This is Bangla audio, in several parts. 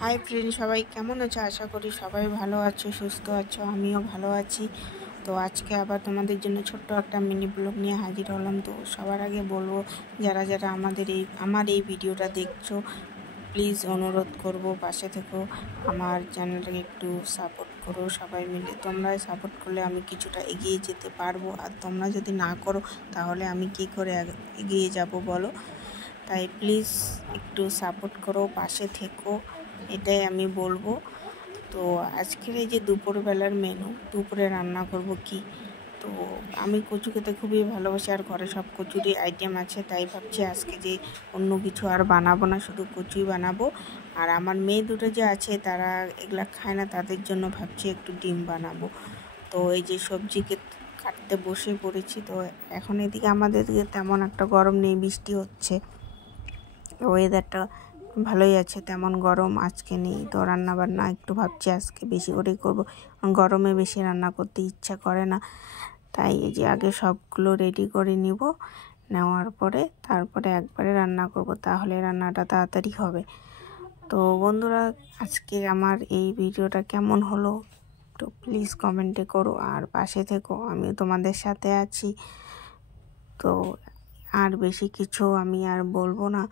হাই ফ্রেন্ড, সবাই কেমন আছো? আশা করি সবাই ভালো আছো, সুস্থ আছো। আমিও ভালো আছি। তো আজকে আবার তোমাদের জন্য ছোট্ট একটা মিনি ব্লগ নিয়ে হাজির হলাম। তো সবার আগে বলবো, যারা যারা আমার এই ভিডিওটা দেখছো, প্লিজ অনুরোধ করব, পাশে থেকেও আমার চ্যানেলটাকে একটু সাপোর্ট করো। সবাই মিলে তোমরা সাপোর্ট করলে আমি কিছুটা এগিয়ে যেতে পারবো, আর তোমরা যদি না করো তাহলে আমি কি করে এগিয়ে যাব বলো? তাই প্লিজ একটু সাপোর্ট করো, পাশে থেকো, এটাই আমি বলবো। তো আজকের এই যে দুপুরবেলার মেনু, দুপুরে রান্না করব কি, তো আমি কচু খেতে খুবই ভালোবাসি, আর ঘরে সব কচুরই আইটেম আছে। তাই ভাবছি আজকে যে অন্য কিছু আর বানাবো না, শুধু কচুই বানাবো। আর আমার মেয়ে দুটো যে আছে, তারা এগুলা খায় না, তাদের জন্য ভাবছি একটু ডিম বানাবো। তো এই যে সবজিকে কাটতে বসে পড়েছি। তো এখন এদিকে আমাদের দিকে তেমন একটা গরম নেই, বৃষ্টি হচ্ছে, ওয়েদারটা ভালোই আছে, তেমন গরম আজকে নেই। তো রান্নাবান্না একটু ভাবছি আজকে বেশি করেই করব, গরমে বেশি রান্না করতে ইচ্ছা করে না। তাই এই যে আগে সবগুলো রেডি করে নিব, নেওয়ার পরে তারপরে একবারে রান্না করব, তাহলে রান্নাটা তাড়াতাড়ি হবে। তো বন্ধুরা, আজকে আমার এই ভিডিওটা কেমন হলো তো প্লিজ কমেন্টে করো, আর পাশে থেকো, আমিও তোমাদের সাথে আছি। তো আর বেশি কিছু আমি আর বলবো না,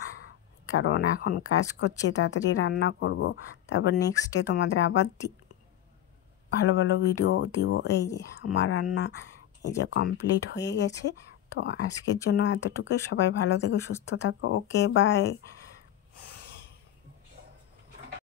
কারণ এখন কাজ করছি, তাড়াতাড়ি রান্না করব, তারপর নেক্সট ডে তোমাদের আবার ভালো ভালো ভিডিও দিব। এই যে আমার রান্না এই যে কমপ্লিট হয়ে গেছে। তো আজকের জন্য এতটুকুই। সবাই ভালো থেকো, সুস্থ থাকো। ওকে, বাই।